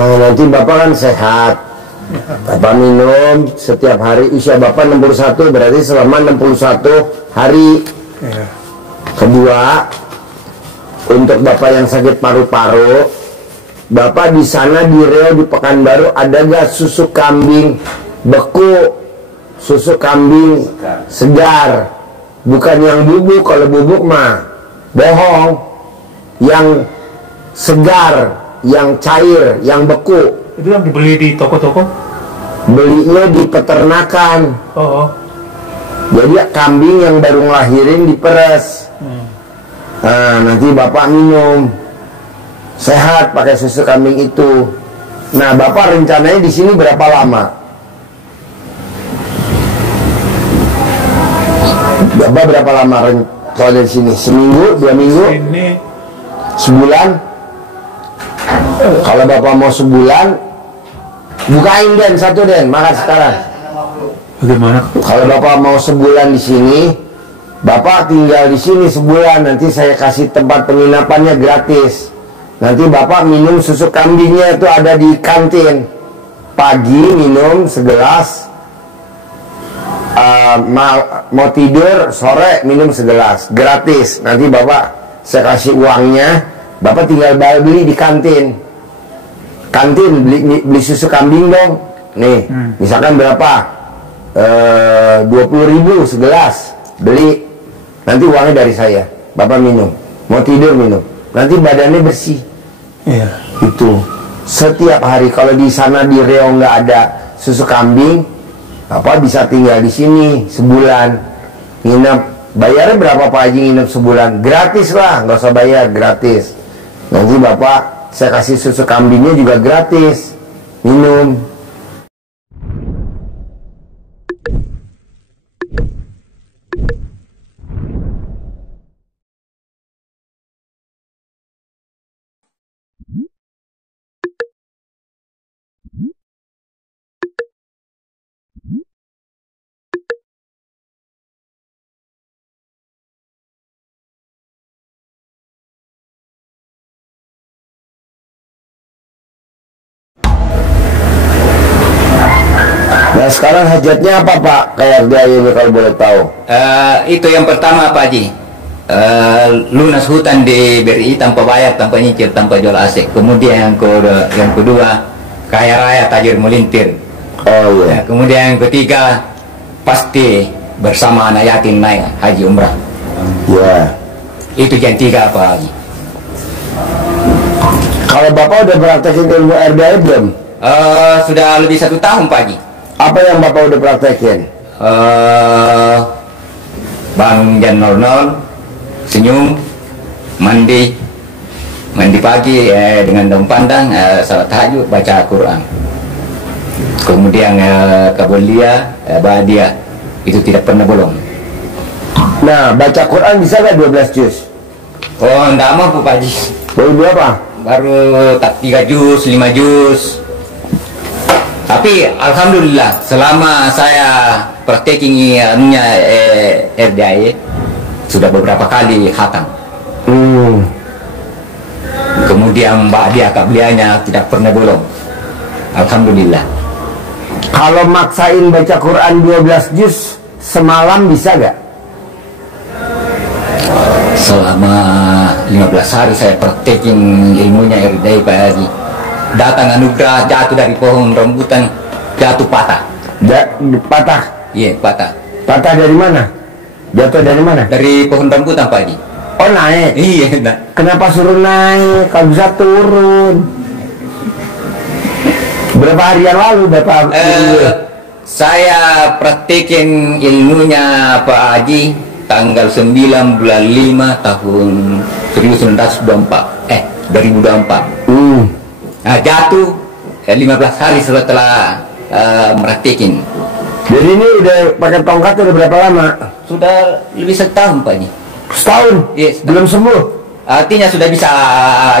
Nah, nanti Bapak kan sehat. Bapak minum setiap hari. Usia Bapak 61, berarti selama 61 hari. Kedua, untuk Bapak yang sakit paru-paru, Bapak di sana di Riau di Pekanbaru ada gak susu kambing beku, susu kambing segar, bukan yang bubuk. Kalau bubuk mah bohong. Yang segar, yang cair, yang beku. Itu yang dibeli di toko-toko? Belinya di peternakan. Jadi kambing yang baru ngelahirin diperes. Nah, nanti Bapak minum sehat pakai susu kambing itu. Nah, Bapak rencananya di sini berapa lama? Bapak berapa lama kalau dari sini? Seminggu, 2 minggu? Ini Sebulan? Kalau Bapak mau sebulan, bukain Den, satu Den, makan sekarang. bagaimana? Kalau Bapak mau sebulan di sini, Bapak tinggal di sini sebulan. Nanti saya kasih tempat penginapannya gratis. Nanti Bapak minum susu kambingnya itu ada di kantin. Pagi minum segelas, mau tidur sore minum segelas, gratis. Nanti Bapak saya kasih uangnya, Bapak tinggal beli di kantin. Kantin beli susu kambing dong. Nih, misalkan berapa? 20.000 segelas, beli. Nanti uangnya dari saya. Bapak minum. Mau tidur minum. Nanti badannya bersih. Iya. Itu setiap hari. Kalau di sana di Riau nggak ada susu kambing, Bapak bisa tinggal di sini sebulan. Nginep. Bayarnya berapa Pak Haji nginep sebulan? Gratis lah, nggak usah bayar, gratis. Nanti Bapak saya kasih susu kambingnya juga gratis. Minum. Nah, sekarang hajatnya apa Pak? Kayak dia ini kalau boleh tahu. Itu yang pertama Pak Haji, lunas hutan di BRI tanpa bayar, tanpa nyicil, tanpa jual aset. Kemudian yang kedua, kaya raya tajir melintir. Oh iya. Kemudian yang ketiga, pasti bersama anak yatim naik haji umrah. Ya. Itu yang tiga Pak Haji. Kalau Bapak udah praktekin ilmu RDI belum? Sudah lebih 1 tahun Pak Haji. Apa yang Bapak udah praktekin? Bangun jam 00, senyum, mandi pagi dengan daun pandang, salat tahajud, baca Quran. Kemudian kabulia, ba'diyah, itu tidak pernah bolong. Nah, baca Quran bisa nggak 12 juz? Oh, enggak mampu Pak Haji. Baru berapa? Baru 3 juz, 5 juz. Tapi alhamdulillah selama saya praktekin RDI sudah beberapa kali khatam. Kemudian ba'diyah kabliyahnya tidak pernah bolong. Alhamdulillah. Kalau maksain baca Quran 12 juz semalam bisa nggak? Selama 15 hari saya praktekin ilmunya RDI Pak Haji. Datang anugerah, jatuh dari pohon rambutan, jatuh patah. Patah? Iya, patah. Patah dari mana? Jatuh dari mana? Dari pohon rambutan Pak Haji. Oh, naik? Iya, nah. Kenapa suruh naik? Kalau bisa turun. Berapa hari yang lalu Bapak? Saya praktekin ilmunya Pak Haji tanggal 9 bulan 5 tahun 1924. 2024. Nah, jatuh 15 hari setelah meraktekin. Jadi ini udah pakai tongkat udah berapa lama? Sudah lebih setahun Pak Haji. Setahun? Yes. Belum sembuh? Artinya sudah bisa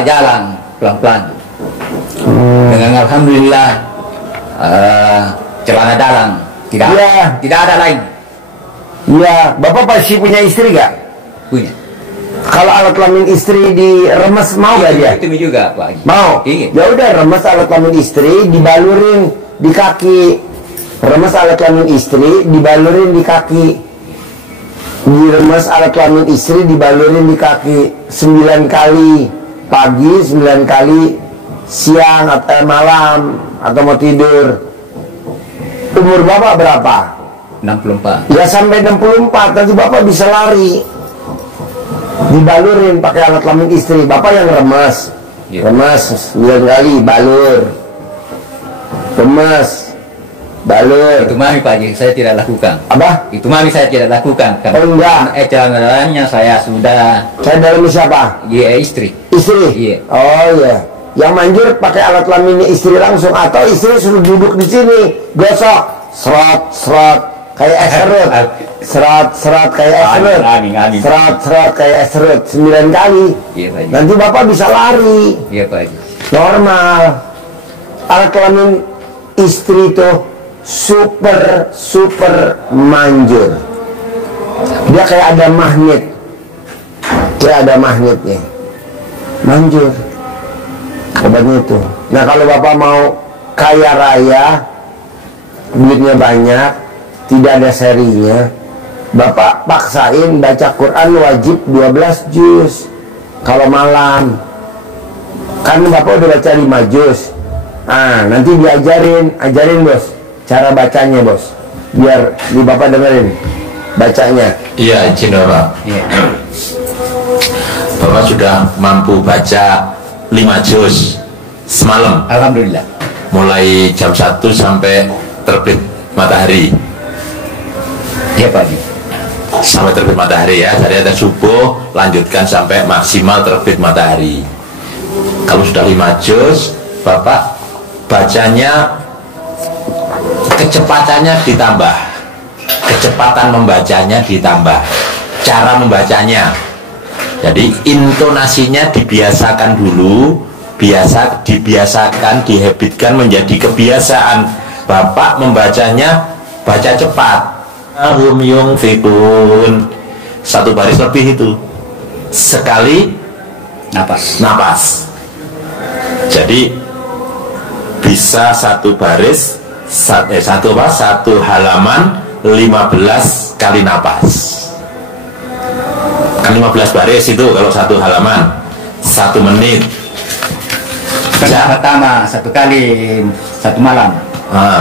jalan pelan-pelan. Dengan alhamdulillah celana dalam tidak ada lain. Iya, Bapak pasti punya istri gak? Punya. Kalau alat kelamin istri diremes mau gak dia? Itu juga Pak Haji. Mau? Ingin. Ya udah, remes alat kelamin istri dibalurin di kaki. Remes alat kelamin istri dibalurin di kaki. Diremes alat kelamin istri dibalurin di kaki 9 kali pagi, 9 kali siang atau malam atau mau tidur. Umur bapak berapa? 64. Ya sampai 64 nanti bapak bisa lari. Dibalurin pakai alat kelamin istri. Bapak yang remes, Ya. remes 9 kali balur, remes balur. Itu mami Pak Haji, saya tidak lakukan. Apa? Itu mami saya tidak lakukan. Oh, enggak. Jalan-jalannya saya sudah Saya dalam siapa? istri. Istri? Iya. Oh iya. Yang manjur pakai alat kelamin istri langsung atau istri suruh duduk di sini, gosok, serot kayak es serut, serot kayak es serut, Amin. serot kayak es serut 9 kali. Iya Pak Haji. Nanti bapak bisa lari Iya Pak Haji. normal. Alat kelamin istri itu super manjur. Dia kayak ada magnet, magnetnya, manjur obatnya itu. Nah kalau bapak mau kaya raya, duitnya banyak, tidak ada serinya, bapak paksain baca Quran wajib 12 juz kalau malam. Kan bapak udah baca 5 juz. Nanti ajarin bos cara bacanya bos, biar di bapak dengerin bacanya. Iya, izin Bapak. Iya. Bapak sudah mampu baca 5 juz semalam, Alhamdulillah. mulai jam 1 sampai terbit matahari. Iya Pak Haji. Sampai terbit matahari ya, dari atas subuh lanjutkan sampai maksimal terbit matahari. Kalau sudah 5 juz, Bapak bacanya kecepatannya ditambah, kecepatan membacanya ditambah, cara membacanya. Jadi intonasinya dibiasakan dulu, dibiasakan, dihabitkan menjadi kebiasaan. Bapak membacanya baca cepat. Hum yunfikun, 1 baris lebih itu, sekali napas. Jadi bisa 1 baris, satu halaman 15 kali napas. Kan 15 baris itu kalau 1 halaman 1 menit. Pertama 1 kali 1 malam.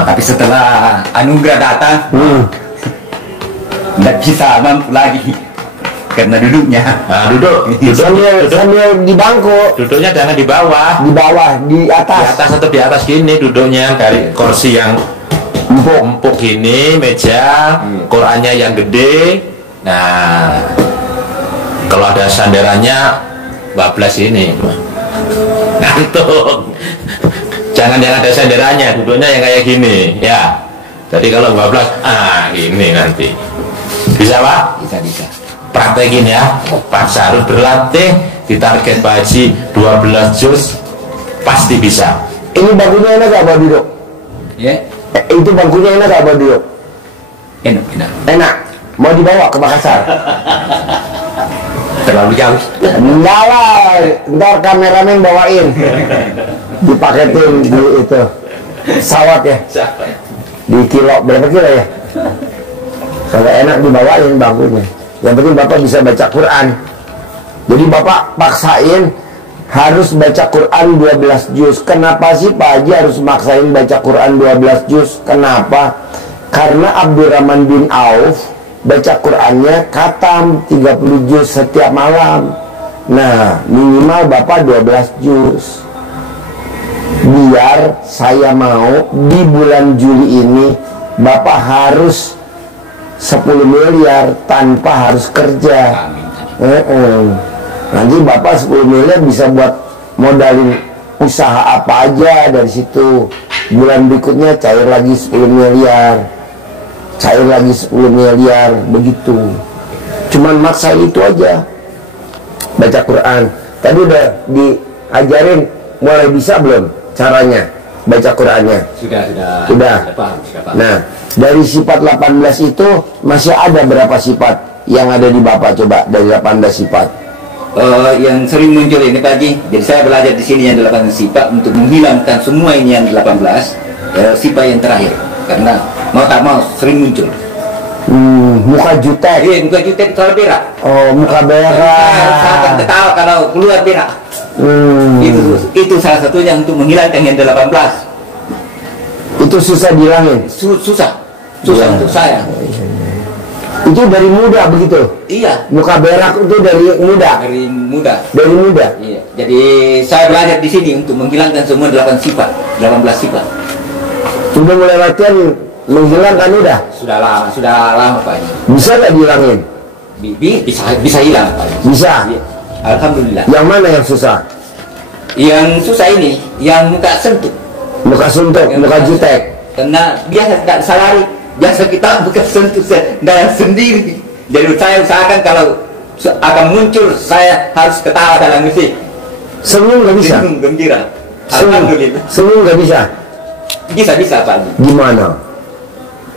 Tapi setelah anugerah datang, tidak bisa mampu lagi karena duduknya. Duduk Sambil di bangku, duduknya jangan di bawah, di di atas. atas atau di atas gini duduknya, dari kursi yang empuk gini, meja, Qurannya yang gede. Nah, kalau ada sandarannya bablas ini, ngantuk. Jangan ada sandarannya, duduknya yang kayak gini, ya. Jadi kalau bablas, gini nanti. Bisa Pak? Bisa. Praktekin ya, paksa harus berlatih. Ditarget Pak Haji 12 juz, pasti bisa. Ini bangkunya enak gak buat duduk? Ya. Itu bangkunya enak gak buat duduk? Enak. Enak. Mau dibawa ke Makassar? Terlalu jauh. Enggak lah, ntar kameramen bawain, dipaketin di itu pesawat ya, di kilo berapa kilo ya? Kalau enak dibawain bangkunya. Yang penting bapak bisa baca Quran. Jadi bapak paksain harus baca Quran 12 juz. Kenapa sih Pak Haji harus maksain baca Quran 12 juz? Kenapa? Karena Abdurrahman bin Auf baca Qurannya khatam 30 juz setiap malam. Nah, minimal bapak 12 juz. Biar saya mau di bulan Juli ini bapak harus 10 miliar tanpa harus kerja. Nanti bapak 10 miliar bisa buat modalin usaha apa aja dari situ. Bulan berikutnya cair lagi 10 miliar, cair lagi 10 miliar, begitu. Cuman maksa itu aja baca Quran. Tadi udah diajarin, mulai bisa belum caranya baca Qurannya? Sudah. Nah, dari sifat 18 itu masih ada berapa sifat yang ada di bapak? Coba dari 18 sifat yang sering muncul ini Pak Haji. Jadi saya belajar di sini yang 8 sifat untuk menghilangkan semua ini yang 18 sifat yang terakhir, karena mau tak mau sering muncul. Muka jutek. Iya, muka jutek terlalu berak. Oh, muka berak. Saya akan ketawa kalau keluar berak. Itu salah satunya untuk menghilangkan yang 18. Itu susah dihilangin. Susah Ya. untuk saya. Itu dari muda begitu. Iya, Muka berak itu dari muda. dari muda. Dari muda. Iya. Jadi saya belajar di sini untuk menghilangkan semua 18 sifat. Sudah mulai latihan menghilangkan udah. Sudah lama Pak Haji. Bisa nggak dihilangin? Bisa hilang Pak Haji. Bisa. Iya. Alhamdulillah. Yang mana yang susah? Yang susah ini yang muka sentuh. Muka suntuk, muka jutek. Karena biasa tidak sadari, biasa kita bukan sentuh dalam sendiri. Jadi saya usahakan kalau akan muncul, saya harus ketawa dalam musik. Senyum nggak bisa. Senyum gembira. Senyum, Alhamdulillah. senyum nggak bisa. Bisa Pak Haji. Gimana?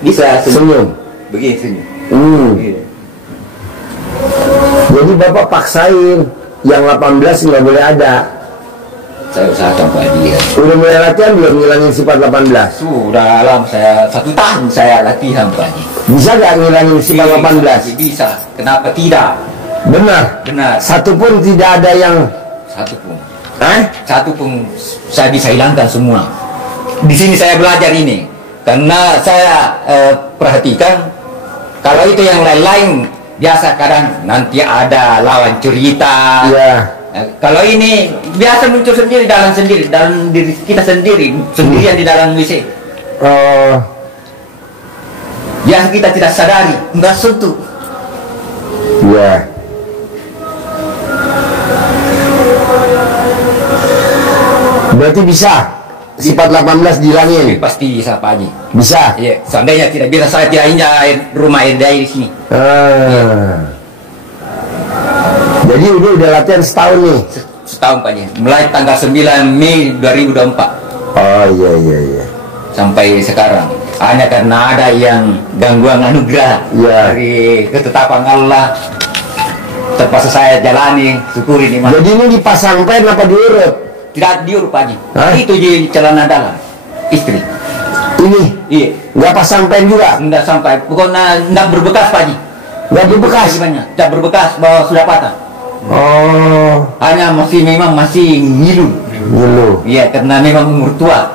Bisa Senyum. Begini senyum. Iya. Jadi bapak paksain yang 18 nggak boleh ada. Saya usahakan Pak Haji. Ya. Udah mulai latihan belum ngilangin sifat 18? Sudah lama saya 1 tahun saya latihan Pak Haji. Bisa nggak ngilangin sifat 18? Bisa. Kenapa tidak? Benar. Benar. Satu pun tidak ada yang. Satu pun saya bisa hilangkan semua. Di sini saya belajar ini karena saya perhatikan kalau itu yang lain-lain biasa kadang nanti ada lawan cerita. Ya. Kalau ini biasa muncul sendiri dalam diri kita sendirian di dalam WC. Biasa kita tidak sadari, nggak sentuh. Ya. Berarti bisa sifat 18 dihilangin? Pasti bisa Pak Haji. Bisa? Iya, seandainya tidak bisa saya tidak injak rumah air dari sini. Jadi udah latihan setahun nih? Setahun Pak Haji. Mulai tanggal 9 Mei 2024 Oh iya. sampai sekarang. Hanya karena ada yang gangguan anugerah dari ketetapan Allah, terpaksa saya jalani, syukuri nikmat. Jadi ini dipasang pen apa diurut? Tidak diurut Pak Haji. Hah? Itu di celana dalam istri. Ini? Iya. Nggak pasang pen juga? Tidak sampai, pokoknya tidak berbekas Pak Haji. Nggak berbekas? Tidak berbekas bahwa sudah patah. Oh. Hanya masih ngilu. Dulu. Iya, karena memang umur tua.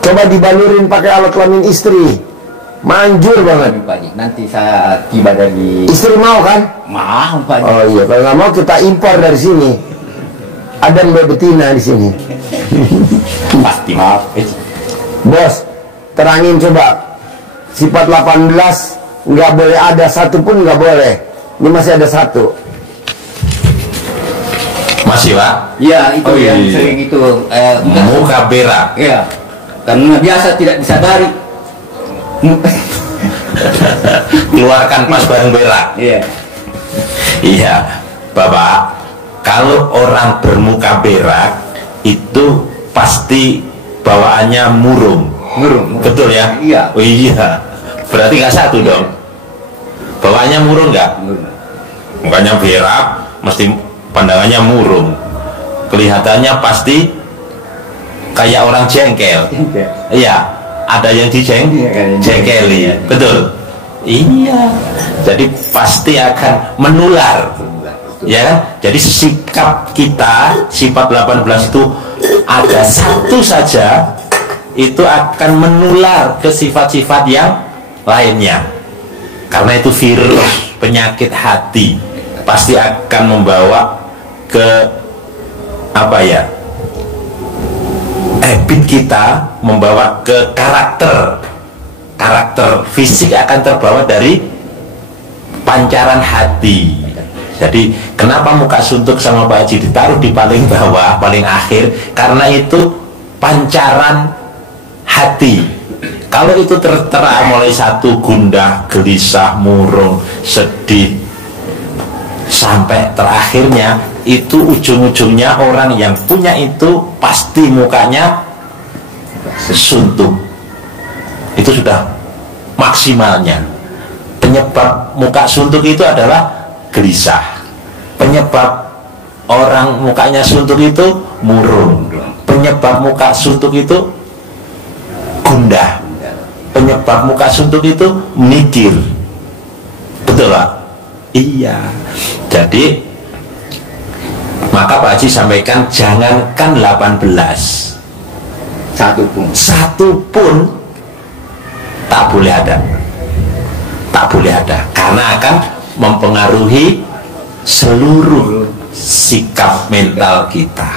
Coba dibalurin pakai alat kelamin istri. Manjur banget. Pak Haji, nanti saya tiba dari Istri mau kan? mau Pak Haji. Oh iya, kalau nggak mau kita impor dari sini. Ada Mbak betina di sini. Pasti maaf. Bos, terangin coba. Sifat 18 nggak boleh ada, satu pun nggak boleh. Ini masih ada satu. Masih Pak? Ya, itu Oh, yang iya. sering itu Muka berak. ya. Karena biasa tidak disadari. Keluarkan pas bareng berak. Iya. Iya, Bapak. Kalau orang bermuka berak itu pasti bawaannya murung. Murung. Betul ya? Iya. Oh iya. Berarti nggak satu dong. Bawaannya murung nggak? Murung. Mukanya berak, mesti pandangannya murung. Kelihatannya pasti kayak orang jengkel. Iya, ada yang jengkeli. Betul. Iya. Jadi pasti akan menular. Ya kan? Jadi sikap kita, sifat 18 itu ada satu saja itu akan menular ke sifat-sifat yang lainnya. Karena itu virus penyakit hati pasti akan membawa ke apa ya? Habit kita membawa ke karakter fisik akan terbawa dari pancaran hati. Jadi kenapa muka suntuk sama Pak Haji ditaruh di paling bawah, paling akhir? Karena itu pancaran hati. Kalau itu tertera mulai satu gundah, gelisah, murung, sedih, sampai terakhirnya itu ujung-ujungnya orang yang punya itu pasti mukanya suntuk. Itu sudah maksimalnya. Penyebab muka suntuk itu adalah gelisah. Penyebab orang mukanya suntuk itu murung. Penyebab muka suntuk itu gundah. Penyebab muka suntuk itu mikir. Betul Pak? Iya. Jadi maka Pak Haji sampaikan jangankan 18, satu pun tak boleh ada. Tak boleh ada karena akan mempengaruhi seluruh sikap mental kita.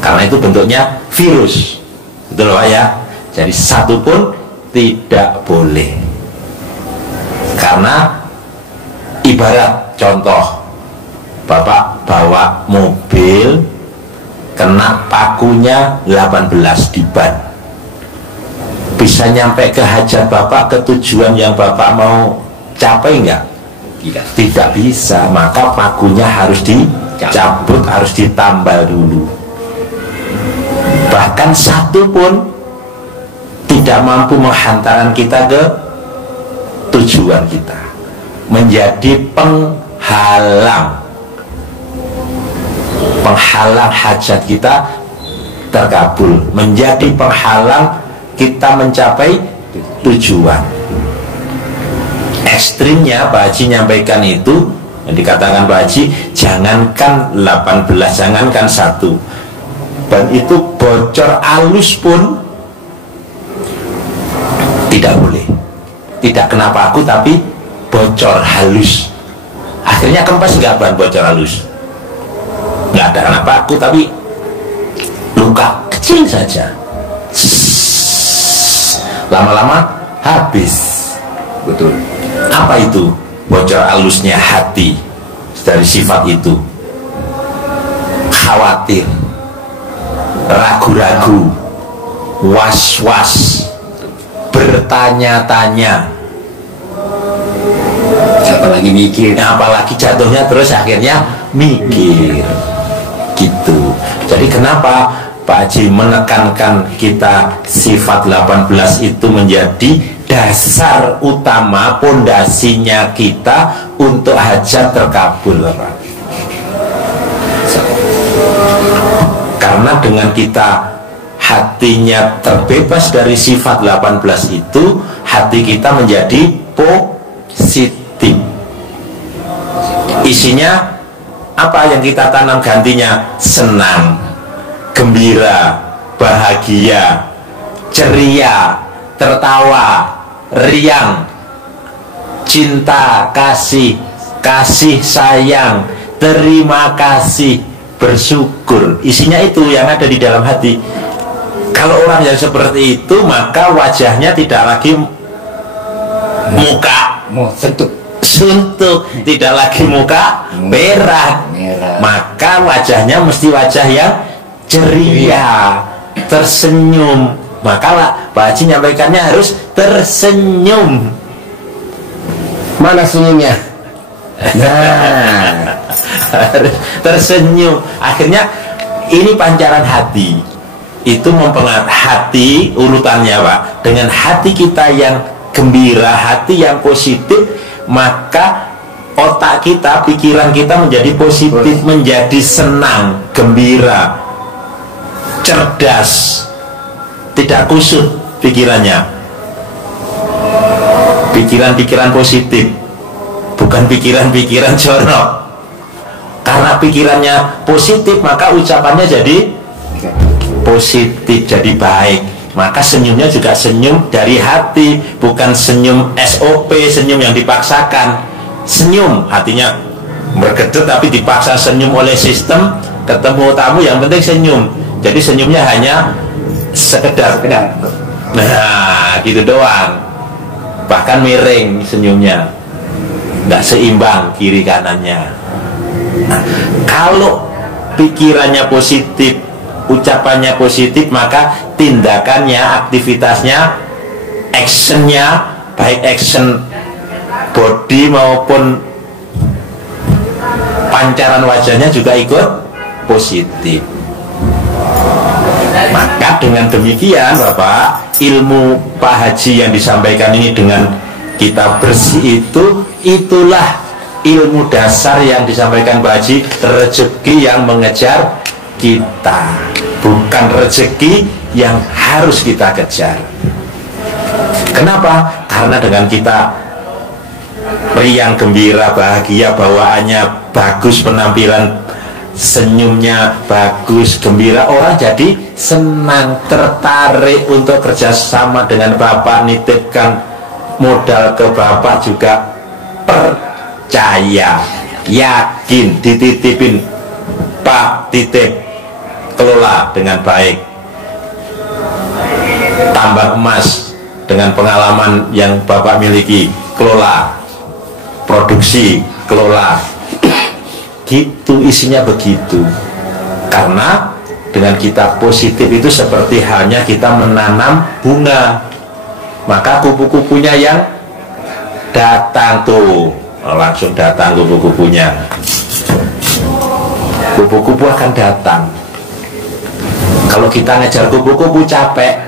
Karena itu bentuknya virus. Betul Pak ya? Jadi satu pun tidak boleh. Karena ibarat contoh, Bapak bawa mobil kena pakunya 18 di ban, bisa nyampe ke hajat Bapak, ke tujuan yang Bapak mau capai enggak? Tidak bisa. Maka pakunya harus dicabut, harus ditambal dulu. Bahkan satu pun tidak mampu menghantarkan kita ke tujuan kita, menjadi penghalang hajat kita terkabul, menjadi penghalang kita mencapai tujuan. Ekstrimnya Pak Haji nyampaikan itu, yang dikatakan Pak Haji, jangankan 18, jangankan satu, dan itu bocor alus pun tidak boleh. Tidak kena paku tapi bocor halus. Akhirnya kempes nggak ban bocor halus? Nggak ada kena paku tapi luka kecil saja. Lama-lama habis. Betul. Apa itu? Bocor halusnya hati. Dari sifat itu khawatir, ragu-ragu, was-was, bertanya-tanya, apalagi mikir, apalagi jatuhnya terus akhirnya mikir gitu. Jadi kenapa Pak Haji menekankan kita sifat 18 itu menjadi dasar utama, pondasinya kita untuk hajat terkabul, Pak? Karena dengan kita hatinya terbebas dari sifat 18 itu, hati kita menjadi positif. Isinya apa yang kita tanam gantinya? Senang, gembira, bahagia, ceria, tertawa, riang, cinta, kasih, kasih sayang, terima kasih, bersyukur. Isinya itu yang ada di dalam hati. Kalau orang yang seperti itu, maka wajahnya tidak lagi muka suntuk, tidak lagi muka merah. Maka wajahnya mesti wajah yang ceria, tersenyum. Maka Pak Haji nyampaikannya harus tersenyum. Mana senyumnya? Nah, tersenyum. Akhirnya ini pancaran hati. Itu mempengaruhi hati urutannya, Pak. Dengan hati kita yang gembira, hati yang positif, maka otak kita, pikiran kita menjadi positif, menjadi senang, gembira, cerdas, tidak kusut pikirannya. Pikiran-pikiran positif, bukan pikiran-pikiran jorok. Karena pikirannya positif, maka ucapannya jadi positif, jadi baik. Maka senyumnya juga senyum dari hati, bukan senyum SOP, senyum yang dipaksakan. Senyum, hatinya berkedut tapi dipaksa senyum oleh sistem. Ketemu tamu yang penting senyum. Jadi senyumnya hanya sekedar. Nah, gitu doang. Bahkan miring senyumnya, nggak seimbang kiri kanannya. Nah, kalau pikirannya positif, ucapannya positif, maka tindakannya, aktivitasnya, actionnya, baik action body maupun pancaran wajahnya juga ikut positif. Maka dengan demikian, Bapak, ilmu Pak Haji yang disampaikan ini dengan kita bersih itu, itulah ilmu dasar yang disampaikan Pak Haji, rezeki yang mengejar kita, bukan rezeki yang harus kita kejar. Kenapa? Karena dengan kita riang, gembira, bahagia, bawaannya bagus, penampilan senyumnya bagus, gembira, orang jadi senang, tertarik untuk kerjasama dengan Bapak, nitipkan modal ke Bapak juga percaya, yakin, dititipin, Pak titip, kelola dengan baik, tambah emas dengan pengalaman yang Bapak miliki, kelola, produksi, kelola, gitu, isinya begitu. Karena dengan kita positif itu seperti halnya kita menanam bunga, maka kupu-kupunya yang datang tuh, langsung datang kupu-kupunya, kupu-kupu akan datang. Kalau kita ngejar kupu-kupu capek,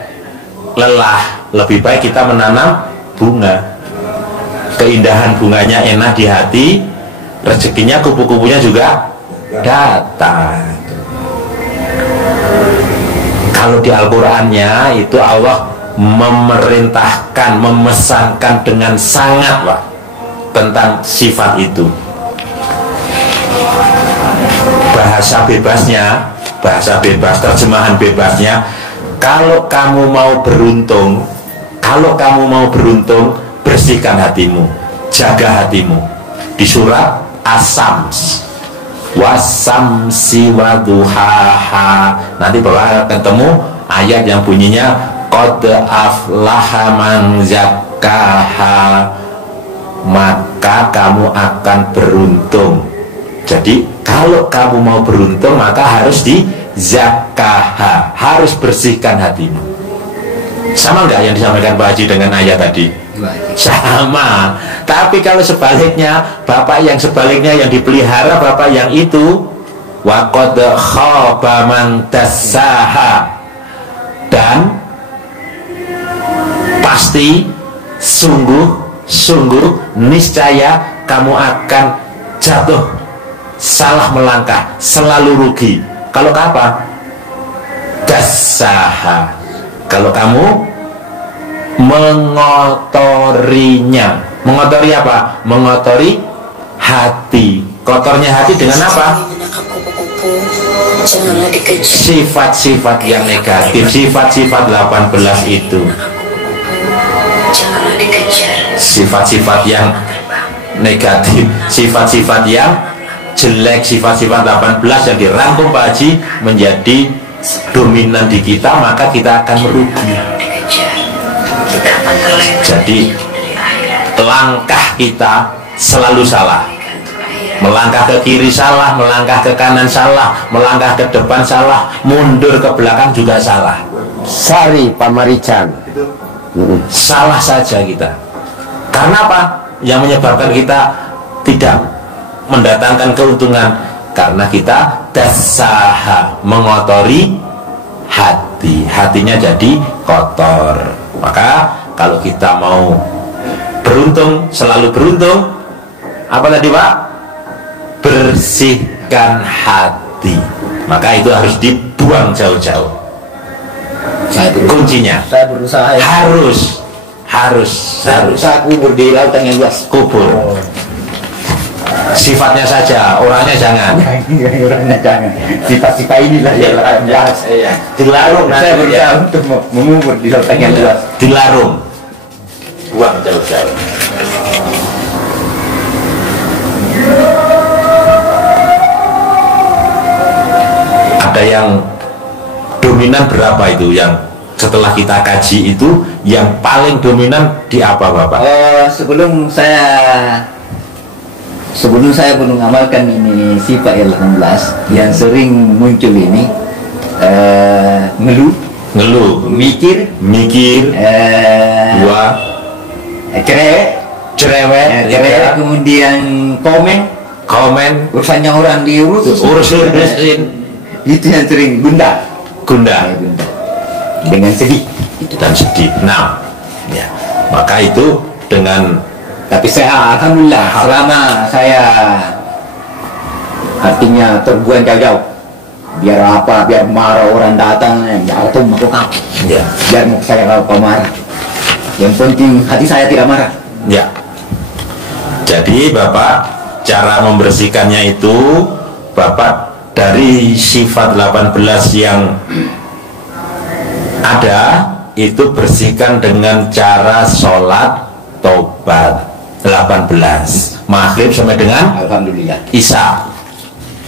lelah, lebih baik kita menanam bunga. Keindahan bunganya enak di hati, rezekinya kupu-kupunya juga datang. Kalau di Al-Qur'annya itu Allah memerintahkan, memesankan dengan sangat Pak tentang sifat itu. Bahasa bebasnya, bahasa bebas, terjemahan bebasnya, kalau kamu mau beruntung, bersihkan hatimu, jaga hatimu. Di surat As-Sams, wasamsi waduhaha, nanti Bapak akan ketemu ayat yang bunyinya qad aflaha man zakkaha, maka kamu akan beruntung. Jadi kalau kamu mau beruntung maka harus di zakkaha, harus bersihkan hatimu. Sama nggak yang disampaikan Pak Haji dengan ayat tadi? Sama. Tapi kalau sebaliknya, Bapak yang sebaliknya, yang dipelihara Bapak yang itu, wa qad khaba man dassaha, dan pasti sungguh niscaya kamu akan jatuh, salah melangkah, selalu rugi. Kalau apa? Dassaha, kalau kamu mengotorinya. Mengotori apa? Mengotori hati. Kotornya hati dengan apa? Sifat-sifat yang negatif, sifat-sifat 18 itu, sifat-sifat yang negatif, sifat-sifat yang jelek, sifat-sifat 18 yang dirangkum Pak Haji menjadi dominan di kita, maka kita akan merugi. Jadi langkah kita selalu salah, melangkah ke kiri salah, melangkah ke kanan salah, melangkah ke depan salah, mundur ke belakang juga salah. Sari Pamarican, Salah saja kita. Karena apa? Yang menyebabkan kita tidak mendatangkan keuntungan, karena kita dasaha, mengotori hati, hatinya jadi kotor. Maka kalau kita mau beruntung, selalu beruntung, apa tadi Pak? Bersihkan hati. Maka itu harus dibuang jauh-jauh. Kuncinya Saya berusaha ya. harus kubur di lautan yang luas. kubur. Sifatnya saja, orangnya jangan. Orangnya jangan. Sifat-sifat inilah yang akan bahas. Dilarung Saya nanti berusaha ya. untuk mengubur di lautan yang luas. Dilarung, buang jauh-jauh. Ada yang dominan berapa itu, yang setelah kita kaji itu yang paling dominan di apa Bapak? Sebelum saya belum amalkan ini sifat 18 yang sering muncul ini, ngeluh, mikir, dua, cerewet, tiga, kemudian komen, urusannya orang urusin, itu yang sering gundah dengan sedih. dan sedih. Nah, ya, maka itu dengan Tapi saya alhamdulillah selama saya artinya terbuang jauh-jauh, biar apa, biar marah orang datang, ya itu mau kau, Ya. biar mau saya kau marah. Yang penting hati saya tidak marah. Ya. Jadi Bapak, cara membersihkannya itu Bapak dari sifat 18 yang ada itu bersihkan dengan cara sholat taubat 18 maghrib sampai dengan Alhamdulillah. isya.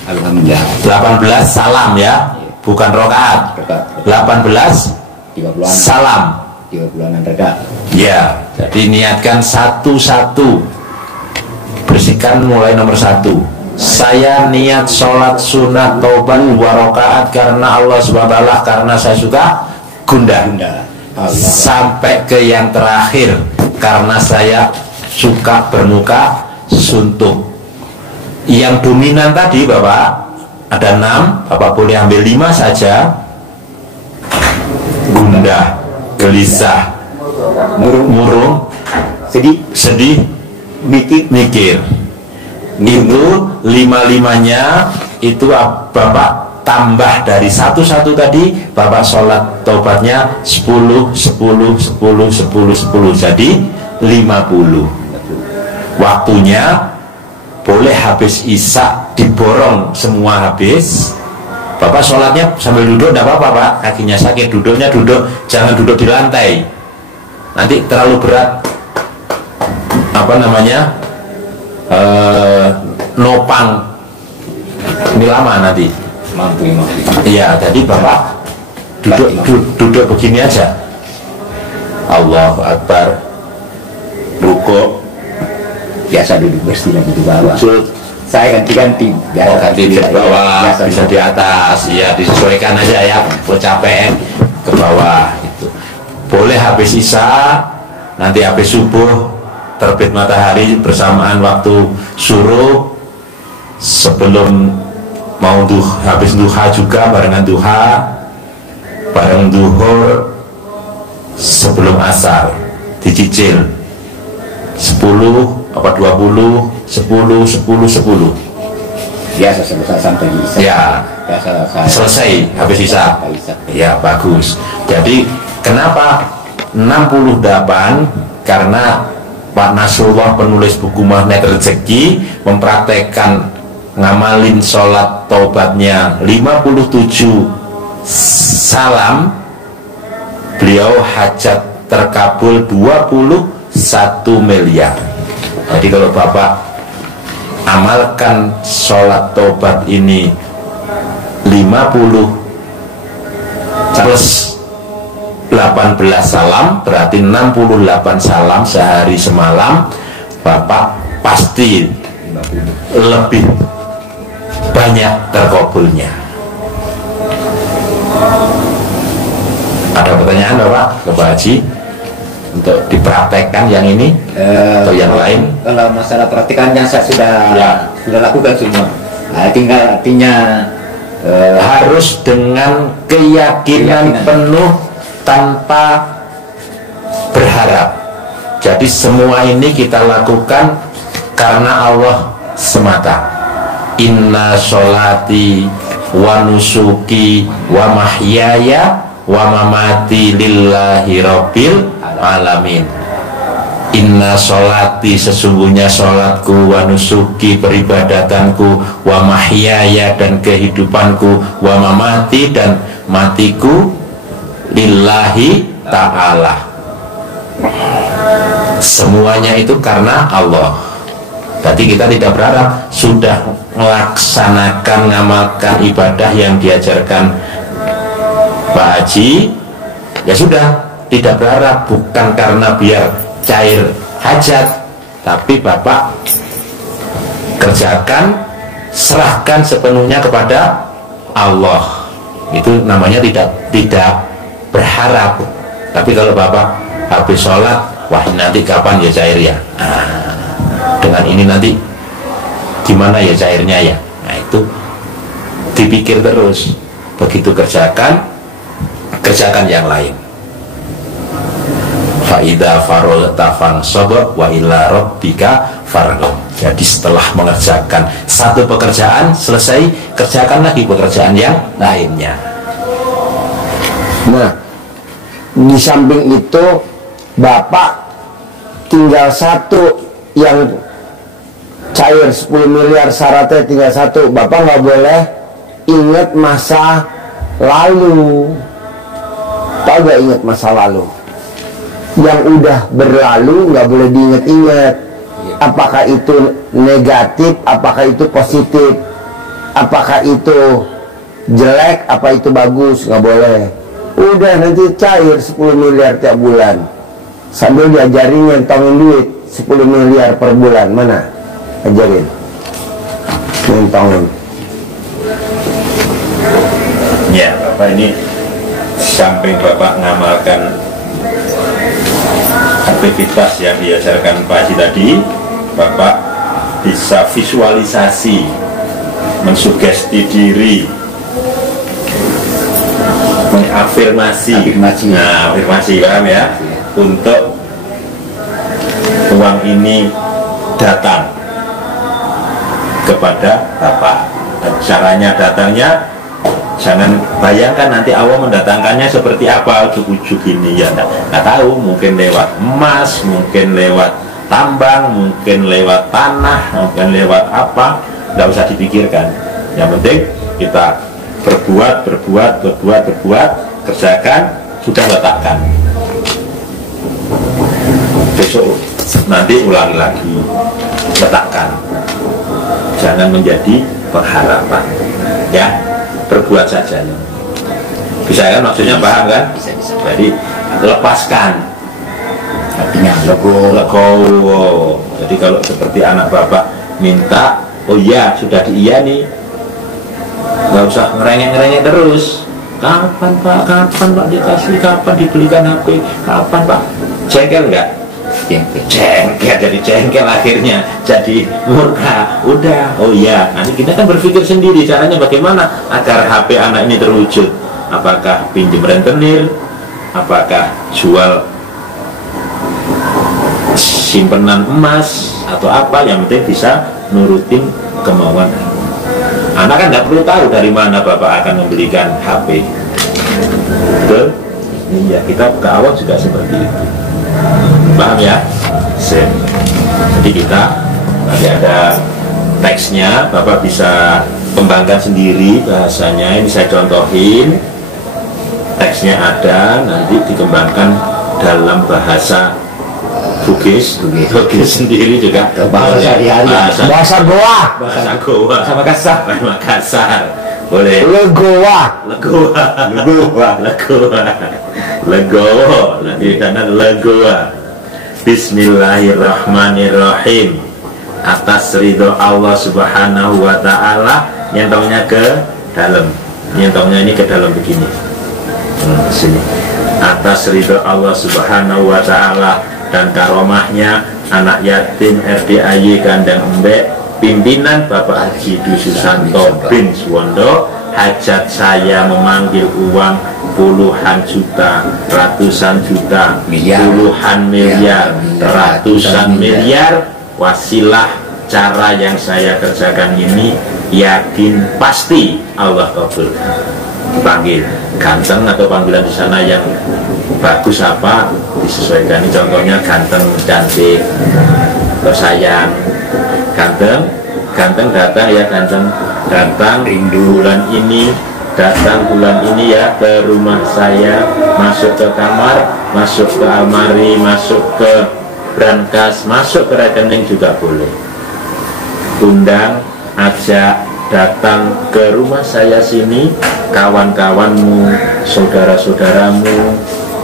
Alhamdulillah. 18 salam ya, bukan rokaat. Dekat 18 30-an. salam. 30-an dekat. Ya, jadi niatkan satu-satu. Bersihkan mulai nomor 1. Saya niat sholat sunat taubat 2 rakaat karena Allah SWT, karena saya suka gundah. Allah. Sampai ke yang terakhir karena saya suka bermuka suntuk. Yang dominan tadi Bapak ada 6, Bapak boleh ambil 5 saja. Gundah, gelisah, murung, sedih, mikir. Itu 5-5-nya itu Bapak tambah dari 1-1 tadi, Bapak sholat taubatnya 10, 10, 10, 10, 10, jadi 50. Waktunya boleh habis isya diborong semua habis. Bapak sholatnya sambil duduk tidak apa-apa Pak, kakinya sakit, duduknya duduk, jangan duduk di lantai, nanti terlalu berat apa namanya nopang, ini lama nanti. Mampu. Iya, jadi Bapak duduk begini aja. Allahu Akbar, rukuk, Biasa duduk bersih lagi di bawah. sujud. Saya ganti-ganti. Oh, ganti di bawah, Biasa bisa di atas, ya disesuaikan aja ya, kecapean ke bawah itu. Boleh habis isya, nanti habis subuh, terbit matahari bersamaan waktu suruh, sebelum mau habis duha juga barengan duha, bareng duhur, sebelum asar, dicicil 10 apa 20, 10, 10, 10. Biasa selesai sampai isya. Ya, Biasa saya selesai habis isya. sampai isya. Ya, bagus. Jadi kenapa 68? Karena Pak Nasrullah, penulis buku Magnet Rezeki, mempraktekkan ngamalin sholat taubatnya 57 salam, beliau hajat terkabul 21 miliar. Jadi kalau Bapak amalkan sholat taubat ini 50 plus 18 salam, berarti 68 salam sehari semalam, Bapak pasti lebih banyak terkabulnya. Ada pertanyaan Bapak ke Pak Haji untuk dipraktekkan yang ini atau yang lain? Kalau masalah praktikannya saya sudah lakukan semua. Nah, tinggal artinya Harus dengan keyakinan penuh tanpa berharap. Jadi semua ini kita lakukan karena Allah semata. Inna sholati wa nusuki wa mahyaya wa mamati lillahi rabbil alamin. Inna sholati, sesungguhnya sholatku, wa nusuki, peribadatanku, wa mahyaya, dan kehidupanku, wa mamati, dan matiku, lillahi ta'ala. Semuanya itu karena Allah. Berarti kita tidak berharap, sudah melaksanakan, ngamalkan ibadah yang diajarkan Pak Haji, ya sudah, tidak berharap, bukan karena biar cair hajat, tapi Bapak kerjakan, serahkan sepenuhnya kepada Allah. Itu namanya tidak berharap. Tapi kalau Bapak habis sholat, wah nanti kapan ya cair ya, dengan ini nanti gimana ya cairnya ya, nah itu dipikir terus. Begitu kerjakan yang lain. fa idza faragta fansab wa ila rabbika farghab. Jadi setelah mengerjakan satu pekerjaan selesai, kerjakan lagi pekerjaan yang lainnya. Nah, di samping itu Bapak tinggal satu yang cair 10 miliar, syaratnya tinggal satu. Bapak nggak boleh ingat masa lalu. Tahu gak ingat masa lalu? Yang udah berlalu nggak boleh diingat-ingat. Apakah itu negatif, apakah itu positif, apakah itu jelek, apa itu bagus, nggak boleh. Udah nanti cair 10 miliar tiap bulan, sambil diajarin nyentongin duit 10 miliar per bulan. Mana? Ajarin nyentongin. Ya, Bapak ini samping Bapak ngamalkan aktivitas yang diajarkan Pak Haji tadi, Bapak bisa visualisasi, mensugesti diri, mengafirmasi. Nah, afirmasi, paham ya? Untuk uang ini datang kepada Bapak. Caranya datangnya, jangan bayangkan nanti Allah mendatangkannya seperti apa, ujuk-ujuk ini ya, nggak tahu, mungkin lewat emas, mungkin lewat tambang, mungkin lewat tanah, mungkin lewat apa, nggak usah dipikirkan. Yang penting kita berbuat, kerjakan, sudah letakkan. Besok nanti ulangi lagi, letakkan. Jangan menjadi pengharapan, ya. Berbuat saja. Bisa kan, maksudnya paham kan? Bisa. Jadi lepaskan, Artinya legowo. Jadi kalau seperti anak Bapak minta, oh iya sudah nih, nggak usah ngerengek terus. Kapan Pak dikasih, kapan dibelikan HP, kapan Pak? Jengkel nggak? Jengkel, jadi jengkel akhirnya, jadi murka. Udah, oh iya, nanti kita kan berpikir sendiri caranya bagaimana agar HP anak ini terwujud. Apakah pinjam rentenir, apakah jual simpenan emas atau apa, yang penting bisa nurutin kemauan. Anak kan nggak perlu tahu dari mana Bapak akan membelikan HP. Betul? Iya, kita ke awal juga seperti itu. Paham ya? Sip. Jadi kita nanti ada teksnya, Bapak bisa kembangkan sendiri bahasanya. Ini saya contohin, teksnya ada, nanti dikembangkan dalam bahasa Bugis sendiri juga, bahasa sehari-hari, Bahasa Goa, bahasa Makassar, boleh. Legowa. Nanti karena legowa. Bismillahirrahmanirrahim. Atas ridho Allah Subhanahu wa ta'ala, nyentongnya ke dalam. Nyentongnya ini ke dalam begini. Sini. Atas ridho Allah Subhanahu wa ta'ala dan karomahnya, anak yatim RDAY Kandang Embek, pimpinan Bapak Haji Dwi Susanto bin Suwondo, hajat saya memanggil uang puluhan juta, ratusan juta, puluhan miliar, ratusan miliar. Wasilah cara yang saya kerjakan ini, yakin pasti Allah kabul. Dipanggil ganteng atau panggilan di sana yang bagus apa, disesuaikan. Contohnya ganteng, cantik, sayang. Ganteng datang ya, datang bulan ini, ya ke rumah saya, masuk ke kamar, masuk ke almari, masuk ke brankas, masuk ke rekening juga boleh. Undang, ajak datang ke rumah saya sini, kawan-kawanmu, saudara-saudaramu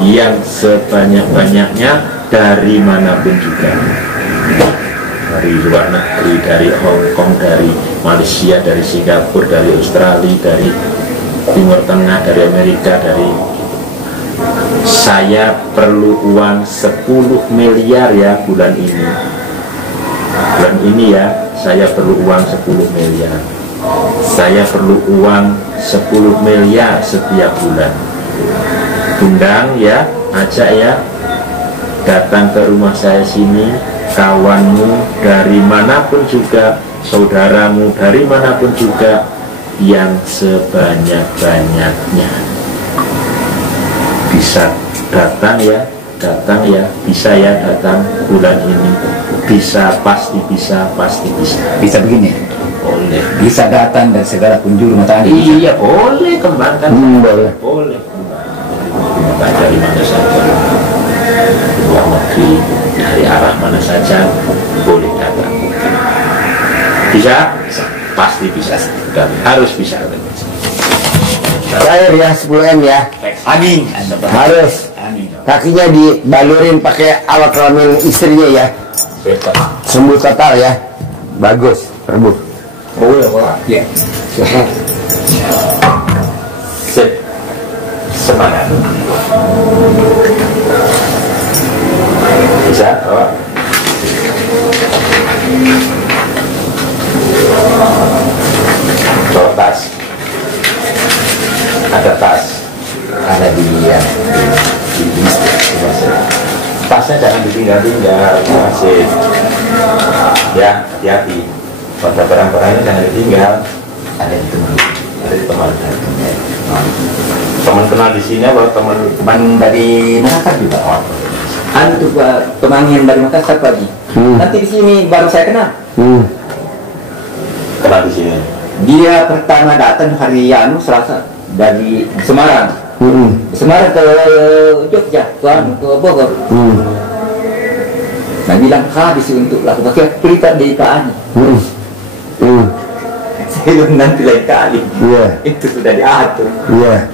yang sebanyak-banyaknya dari manapun juga, dari luar negeri, dari Hong Kong, dari Malaysia, dari Singapura, dari Australia, dari Timur Tengah, dari Amerika, dari. Saya perlu uang 10 miliar ya bulan ini. Bulan ini ya, saya perlu uang 10 miliar. Saya perlu uang 10 miliar setiap bulan. Undang ya, ajak ya, datang ke rumah saya sini, kawanmu dari manapun juga, saudaramu dari manapun juga, yang sebanyak-banyaknya bisa datang ya, bisa ya datang bulan ini, bisa, pasti bisa, pasti bisa. Bisa begini, Boleh. bisa datang dari segala penjuru matahari. Iya, boleh kembangkan. boleh. Boleh. Dari mana saja, luar negeri, dari arah mana saja, boleh datang. Bisa? Pasti bisa. Dan harus bisa. Cair ya 10M ya. Amin. Harus. Amin. Kakinya dibalurin pakai alat kelamin istrinya ya. Sembuh total ya. Bagus. Rebut. Boleh, Pak. Ya. Sip. Semangat. Bisa? Oh. Bawa tas. Ada tas. Ada di Tasnya jangan ditinggal-tinggal, masih. Ya, hati-hati. Pada barang-barangnya jangan ditinggal. ada di teman. Ada di teman. Teman kenal di sini apa Teman dari Makassar juga. Anu tuh pemanggil dari Makassar pagi. Nanti di sini baru saya kenal. kenal di sini? Dia pertama datang hari Selasa dari Semarang. Semarang ke Jogja, ke Bogor. Nah bilang habis untuk lakukan cerita di KANI. Saya bilang nanti lain kali. Itu sudah diatur. Iya.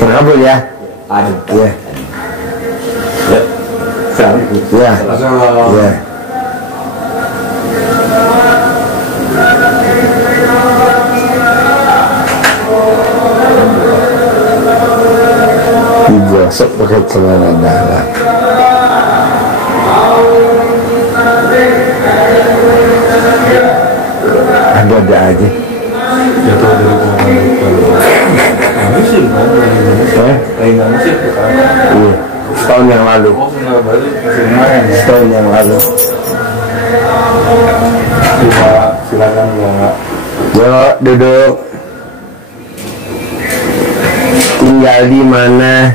Terkabul ya. Aduh. Iya. Assalamualaikum. Iya. Iya. Digosok pakai celana dalam. Ada aja. Jatuh dari kemana sih? Lain sih bukan. Iya. Setahun yang lalu. Oh, nggak balik masih main ya. Setahun yang lalu. Silakan ya. Yuk duduk. Tinggal di mana?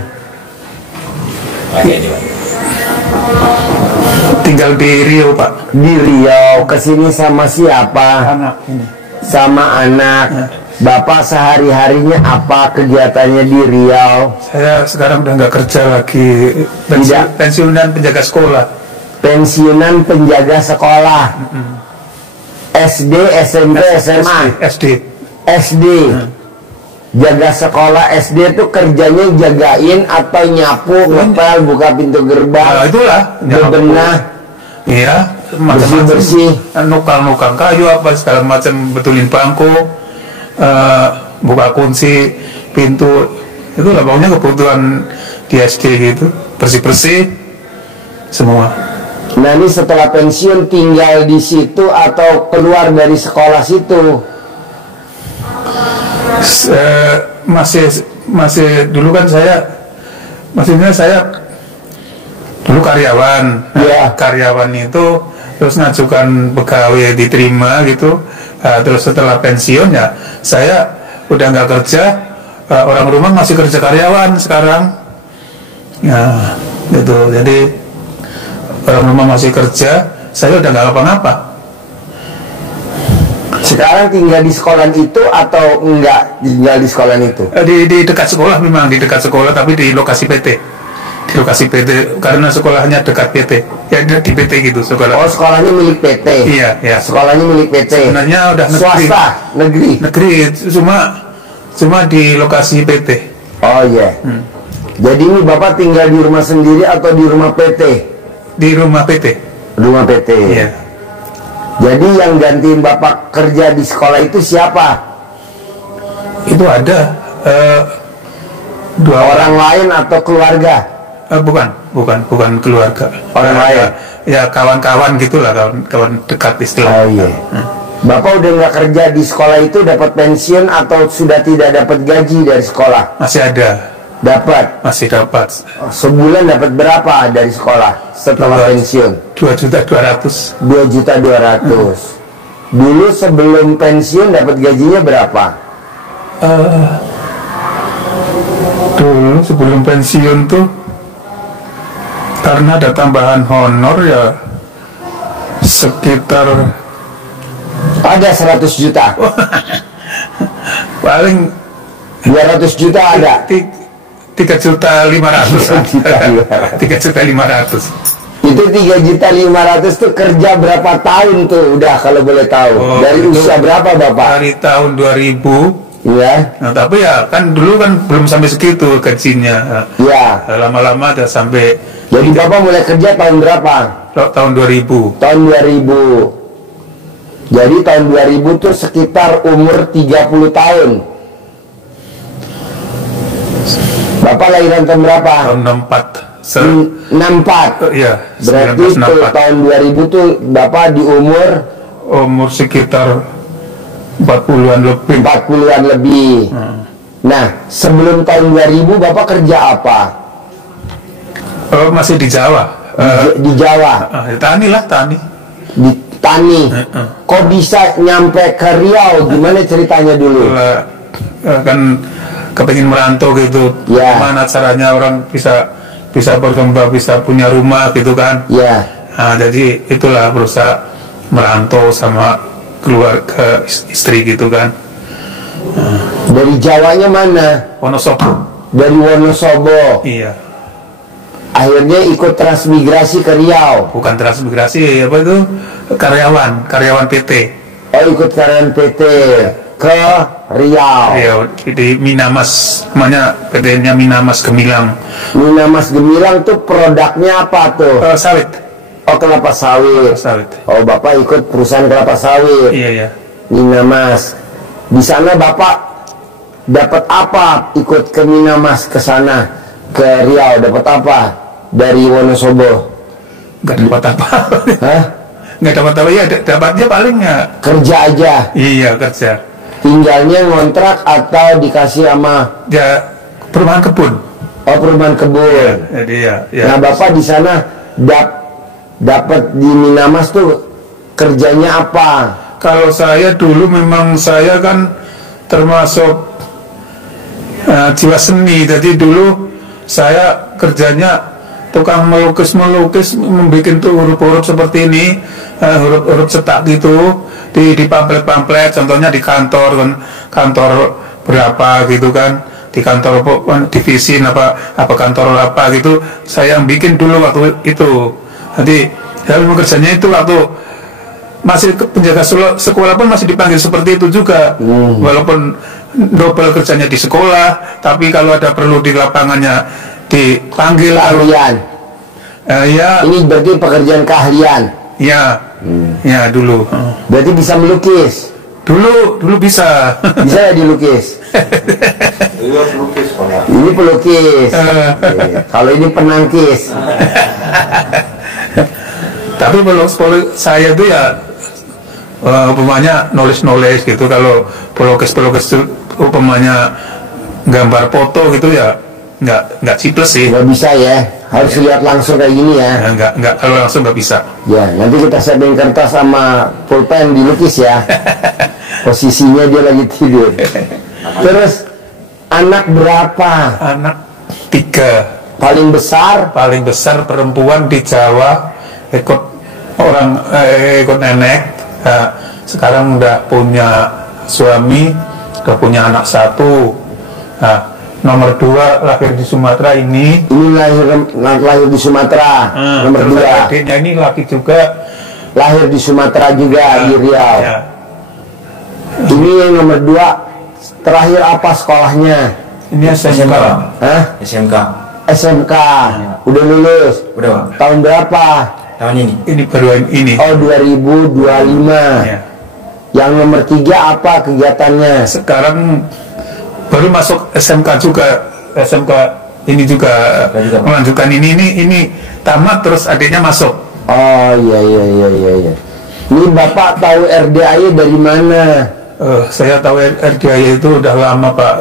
Tinggal di Riau, Pak. Di Riau. Kesini sama siapa? Anak ini. Sama anak. Bapak sehari-harinya apa kegiatannya di Riau? Saya sekarang udah nggak kerja lagi. Tidak. Pensiunan penjaga sekolah. Pensiunan penjaga sekolah. SD, SMP, SMA. SD. SD. Jaga sekolah SD itu kerjanya jagain atau nyapu, ngepel, buka pintu gerbang, Nah, itulah. bebenah, Iya. Macam-macam. bersih-bersih. Nukal-nukal kayu apa segala macam, betulin bangku, buka kunci pintu. Itulah pokoknya kebutuhan di SD gitu, bersih-bersih semua. Nah ini setelah pensiun tinggal di situ atau keluar dari sekolah situ? Masih dulu kan maksudnya saya dulu karyawan. Iya. Karyawan itu terus ngajukan pegawai diterima gitu. Terus setelah pensiun ya saya udah nggak kerja, orang rumah masih kerja karyawan sekarang. Ya gitu, jadi orang rumah masih kerja, saya udah nggak apa-apa. Sekarang tinggal di sekolah itu atau enggak tinggal di sekolah itu? Di dekat sekolah, memang di dekat sekolah, tapi di lokasi PT. Di lokasi PT, karena sekolahnya dekat PT. Ya di PT gitu sekolah. Oh sekolahnya milik PT? Iya, ya. Sekolahnya milik PT? Sebenarnya udah negeri. Swasta? Negeri? Negeri, cuma di lokasi PT. Oh iya. Jadi ini Bapak tinggal di rumah sendiri atau di rumah PT? Di rumah PT. Rumah PT? Iya. Jadi yang gantiin Bapak kerja di sekolah itu siapa? Itu ada dua Orang lain atau keluarga? Bukan keluarga. Orang lain? Ya kawan-kawan gitulah, kawan dekat istilah. Oh iya. Bapak udah nggak kerja di sekolah itu, dapat pensiun atau sudah tidak dapat gaji dari sekolah? Masih ada. Dapat. Masih dapat. Sebulan dapat berapa dari sekolah setelah pensiun? 2.200.000. 2.200.000. Dulu sebelum pensiun dapat gajinya berapa? Dulu sebelum pensiun tuh karena ada tambahan honor ya sekitar Ada 100 juta. paling 200 juta ada. 3.500.000. 3.500.000. Itu 3.500.000 tuh kerja berapa tahun tuh? Udah kalau boleh tahu. Dari itu usia berapa Bapak? Dari tahun 2000. Iya. Nah, tapi ya kan dulu kan belum sampai segitu gajinya. Iya. Lama-lama ada sampai. Jadi Bapak mulai kerja tahun berapa? Tahun 2000. Tahun 2000. Jadi tahun 2000 tuh sekitar umur 30 tahun. Bapak lahiran tahun berapa? Tahun 64. 64. Iya. Berarti tuh tahun 2000 tuh Bapak di umur sekitar 40-an lebih. 40-an lebih. Nah, sebelum tahun 2000 Bapak kerja apa? Masih di Jawa. Di Jawa. Tani lah, tani. Di tani. Kok bisa nyampe ke Riau? Gimana ceritanya dulu? Kan kepingin merantau gitu. Ya. Gimana caranya orang bisa berkembang, bisa punya rumah gitu kan? Ya. Nah, jadi itulah berusaha merantau sama keluarga istri gitu kan. Dari Jawanya mana? Wonosobo. Dari Wonosobo. Iya. Akhirnya ikut transmigrasi ke Riau. Bukan transmigrasi, apa itu? Karyawan PT. Oh, ikut karyawan PT ke Riau. Riau di Minamas, namanya PT-nya Minamas Gemilang. Minamas Gemilang tuh produknya apa tuh? Sawit. Oh, kelapa sawit. Sawit. Oh, Bapak ikut perusahaan kelapa sawit. Iya, iya. Minamas. Di sana Bapak dapat apa? Ikut ke Minamas ke sana, ke Riau dapat apa? Dari Wonosobo. Nggak dapat apa. Hah? Nggak dapat apa ya? Dapatnya paling ya. Kerja aja. Iya, kerja. Tinggalnya ngontrak atau dikasih sama Ya, perumahan kebun. oh perumahan kebun. Jadi ya. Nah, Bapak di sana dapat di Minamas tuh kerjanya apa? Kalau saya dulu memang saya kan termasuk jiwa seni. Jadi dulu saya kerjanya tukang melukis, membuat tuh huruf-huruf seperti ini, huruf-huruf cetak gitu di pamflet-pamflet. Contohnya di kantor berapa gitu kan, di kantor divisi apa kantor apa gitu. Saya yang bikin dulu waktu itu. Jadi saya memang kerjanya itu waktu masih penjaga sekolah pun masih dipanggil seperti itu juga. Walaupun double kerjanya di sekolah, tapi kalau ada perlu di lapangannya dipanggil. Keahlian. Ya. Ini berarti pekerjaan keahlian. Ya. Ya dulu. Berarti bisa melukis. Dulu bisa. Bisa ya dilukis. Ini pelukis. Kalau ini penangkis. Tapi kalau saya itu ya umpamanya nulis gitu. Kalau pelukis itu umpamanya gambar foto gitu ya nggak ciplek sih. Nggak bisa ya. Harus lihat langsung kayak gini ya. Nggak kalau langsung nggak bisa. Ya, nanti kita siapin kertas sama pulpen dilukis ya. Posisinya dia lagi tidur. Terus anak berapa? Anak 3. Paling besar? Paling besar perempuan di Jawa, ikut nenek. Nah, sekarang udah punya suami, udah punya anak 1. Nah, nomor 2 lahir di Sumatera ini. Ini lahir di Sumatera. Nomor 2. Adiknya ini laki juga. Lahir di Sumatera juga, di Riau. Ya. Ini yang nomor 2. Terakhir apa sekolahnya? Ini SMK. Hah? SMK. SMK. Udah lulus? Udah, Pak. Tahun berapa? Tahun ini. Ini baru ini. Oh, 2025. Ya. Yang nomor 3 apa kegiatannya? Sekarang baru masuk SMK juga. SMK ini juga melanjutkan ini tamat terus adiknya masuk. Oh iya. Ini Bapak tahu RDAY dari mana? Saya tahu RDAY itu udah lama Pak,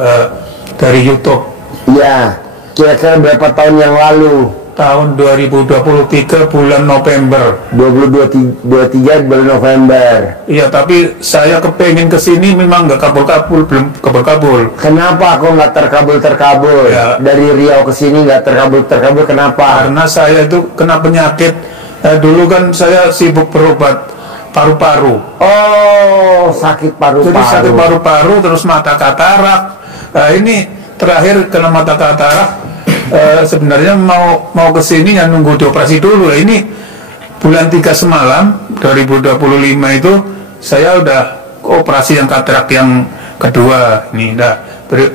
dari YouTube. Iya. Kira-kira berapa tahun yang lalu? Tahun 2023 bulan November. 2023 bulan November. Iya, tapi saya kepengen kesini memang nggak kabul-kabul, belum kabul-kabul. Kenapa kok nggak terkabul-terkabul? Ya. Dari Riau ke sini nggak terkabul-terkabul, kenapa? Karena saya itu kena penyakit. Dulu kan saya sibuk berobat paru-paru. Oh, sakit paru-paru. Jadi sakit paru-paru, terus mata katarak. Nah, ini terakhir kena mata katarak. Sebenarnya mau kesini ya nunggu dioperasi dulu. Ini bulan 3 semalam 2025 itu saya udah operasi yang katarak yang kedua. Ini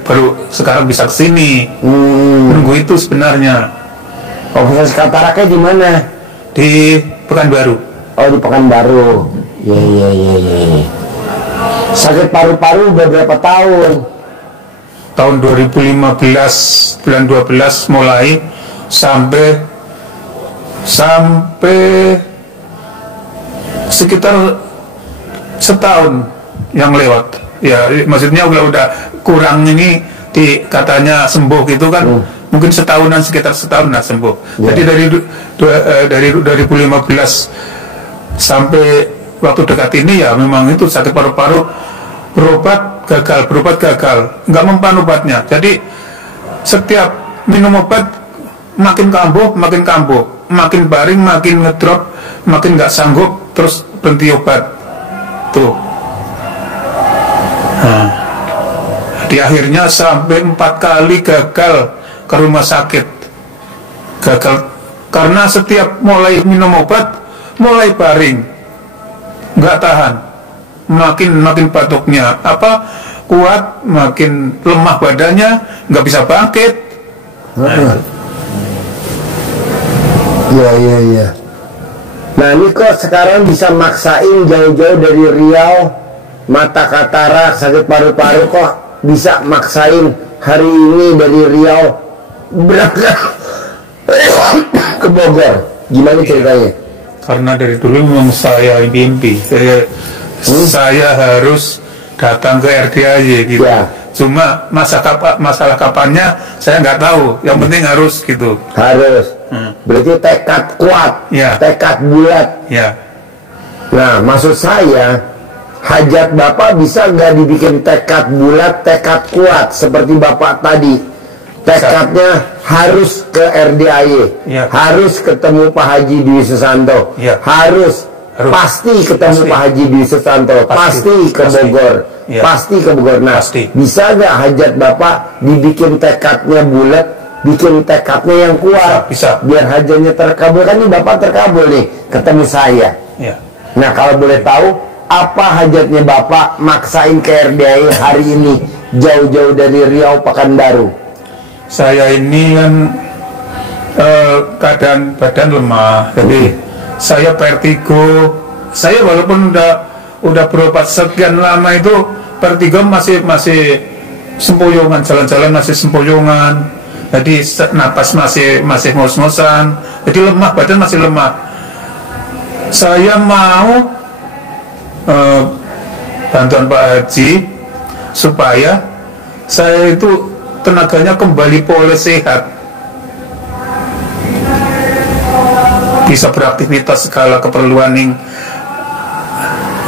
baru sekarang bisa kesini. Nunggu itu sebenarnya. Operasi kataraknya di mana? Di Pekanbaru. Oh, di Pekanbaru. Iya. Sakit paru-paru udah berapa tahun? Tahun 2015 bulan 12 mulai sampai sekitar setahun yang lewat. Ya, maksudnya udah kurang ini katanya sembuh gitu kan. Mungkin setahunan, sekitar setahun lah sembuh. Jadi dari 2015 sampai waktu dekat ini ya memang itu sakit paru-paru, berobat gagal, nggak mempan obatnya. Jadi setiap minum obat makin kambuh, makin baring, makin ngedrop, makin nggak sanggup, terus berhenti obat. Tuh. Nah, di akhirnya sampai 4 kali gagal ke rumah sakit. Gagal karena setiap mulai minum obat, mulai baring, nggak tahan. Makin batuknya kuat, makin lemah badannya, nggak bisa bangkit. Iya. Nah, ini kok sekarang bisa maksain jauh-jauh dari Riau, mata katarak, sakit paru-paru, kok bisa maksain hari ini dari Riau berangkat ke Bogor? Gimana ceritanya? Karena dari dulu memang saya mimpi. Saya harus datang ke RDAY gitu. Ya. Cuma masalah kapannya saya nggak tahu. Yang penting harus gitu. Harus. Berarti tekad kuat, Ya. tekad bulat. Ya. Nah, maksud saya, hajat Bapak bisa nggak dibikin tekad bulat, tekad kuat seperti Bapak tadi? Tekadnya harus ke RDAY, Ya. harus ketemu Pak Haji Dwi Susanto, Ya. harus pasti ketemu Pasti. Pak Haji Dwi Susanto, pasti ke Bogor, Ya. pasti ke Bogor. Nah, Pasti. bisa nggak hajat Bapak dibikin tekadnya bulat, bikin tekadnya yang kuat, Bisa. biar hajatnya terkabul? Kan ini Bapak terkabul nih, ketemu saya. Ya. Nah, kalau boleh tahu, apa hajatnya Bapak maksain ke RDAY hari ini, jauh-jauh dari Riau Pekanbaru? Saya ini kan keadaan badan lemah, jadi saya vertigo. Saya walaupun udah berobat sekian lama itu vertigo masih sempoyongan, jalan-jalan masih sempoyongan. Jadi napas masih ngos-ngosan. Jadi lemah, badan masih lemah. Saya mau bantuan Pak Haji supaya saya itu tenaganya kembali pulih sehat, bisa beraktivitas segala keperluan yang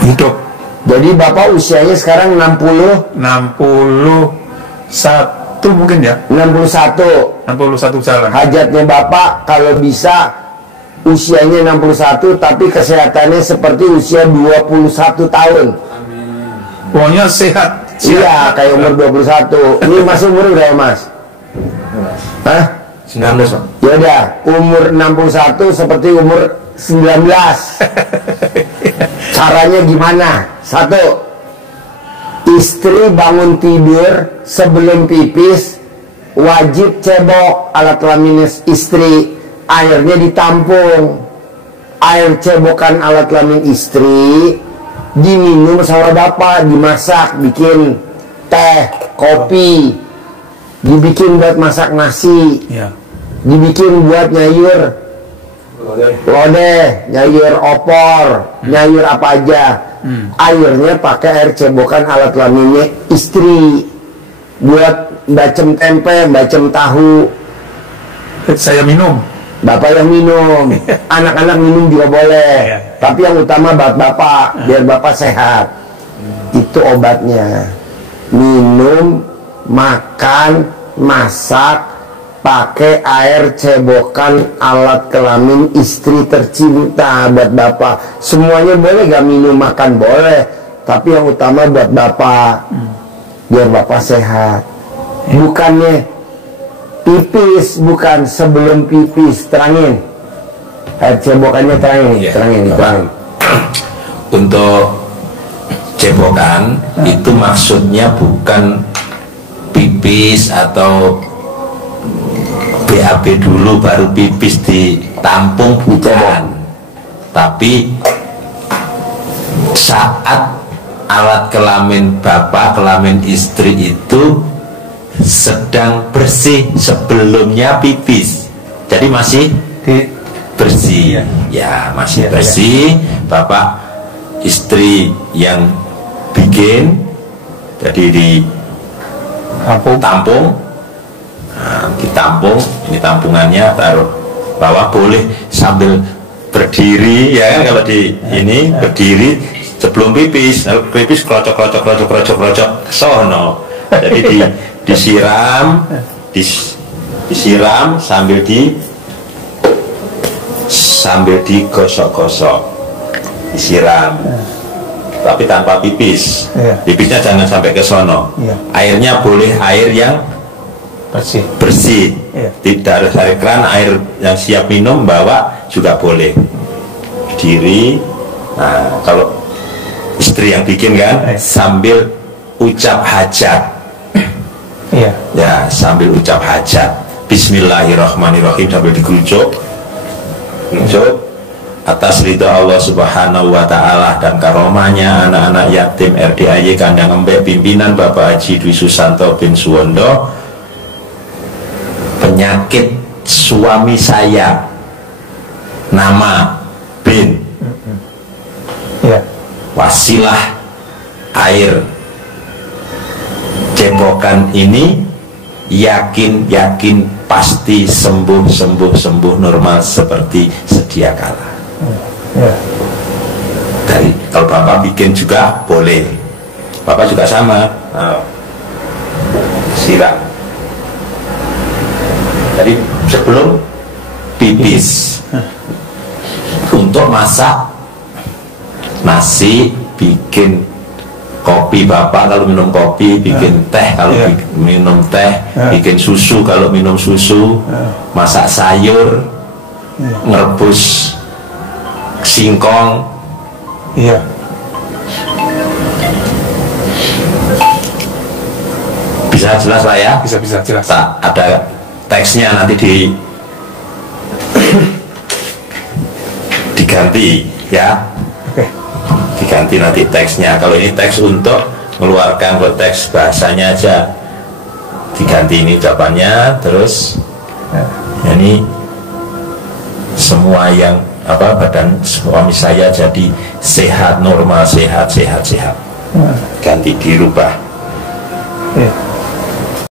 hidup. Jadi Bapak usianya sekarang 61 mungkin ya, 61. jalan. Hajatnya Bapak kalau bisa usianya 61 tapi kesehatannya seperti usia 21 tahun. Pokoknya sehat. Iya, kayak umur 21. Ini Mas umur berapa, Mas? Hah? 19, Pak. Ya udah, umur 61 seperti umur 19. Caranya gimana? 1. Istri bangun tidur sebelum pipis wajib cebok alat kelamin istri, airnya ditampung. Air cebokan alat kelamin istri diminum sama Bapak, dimasak, bikin teh, kopi, dibikin buat masak nasi, Ya. dibikin buat nyayur lodeh, nyayur opor, nyayur apa aja. Airnya pakai air cebokan alat kelaminnya istri, buat bacem tempe, bacem tahu. Saya minum. Bapak yang minum, anak-anak minum juga boleh. Iya. Tapi yang utama buat bapak, biar bapak sehat. Itu obatnya. Minum, makan, masak, pakai air cebokan alat kelamin istri tercinta buat bapak. Semuanya boleh, gak minum makan boleh. Tapi yang utama buat bapak, biar bapak sehat. Bukannya pipis, bukan sebelum pipis. Terangin air cebokannya, terangin, Ya, terangin. Untuk cebokan itu maksudnya bukan pipis atau BAB dulu baru pipis ditampung, bukan. Tapi saat alat kelamin bapak, kelamin istri itu sedang bersih sebelumnya pipis, jadi masih bersih. Ya, masih bersih. Bapak istri yang bikin, jadi ditampung. Nah, ditampung, ini tampungannya taruh bawah, boleh sambil berdiri ya kan, kalau di ini berdiri sebelum pipis. Lalu pipis krocok sono. Jadi disiram sambil digosok-gosok, disiram, tapi tanpa pipis. Pipisnya jangan sampai ke sono. Airnya boleh air yang bersih. Tidak harus air keran, air yang siap minum bawa juga boleh. Diri. Nah, kalau istri yang bikin kan sambil ucap hajat. Ya, sambil ucap hajat. Bismillahirrahmanirrahim sambil dikerucuk atas ridho Allah Subhanahu wa Ta'ala dan karomahnya anak-anak yatim RDAY Kandang Embek pimpinan Bapak Haji Dwi Susanto bin Suwondo. Penyakit suami saya nama bin, wasilah air cebokan ini yakin pasti sembuh normal seperti sedia kala. Dari kalau bapak bikin juga boleh, bapak juga sama. Siram. Jadi sebelum pipis. Untuk masak nasi, bikin kopi bapak kalau minum kopi, bikin teh kalau minum teh, bikin susu kalau minum susu, masak sayur, ngerebus singkong. Bisa jelas lah ya? Bisa jelas. Ada teksnya nanti diganti ya. Diganti nanti teksnya. Kalau ini teks untuk mengeluarkan teks bahasanya aja, diganti ini ucapannya. Terus ini semua yang badan suami saya jadi sehat normal, sehat. Ganti dirubah.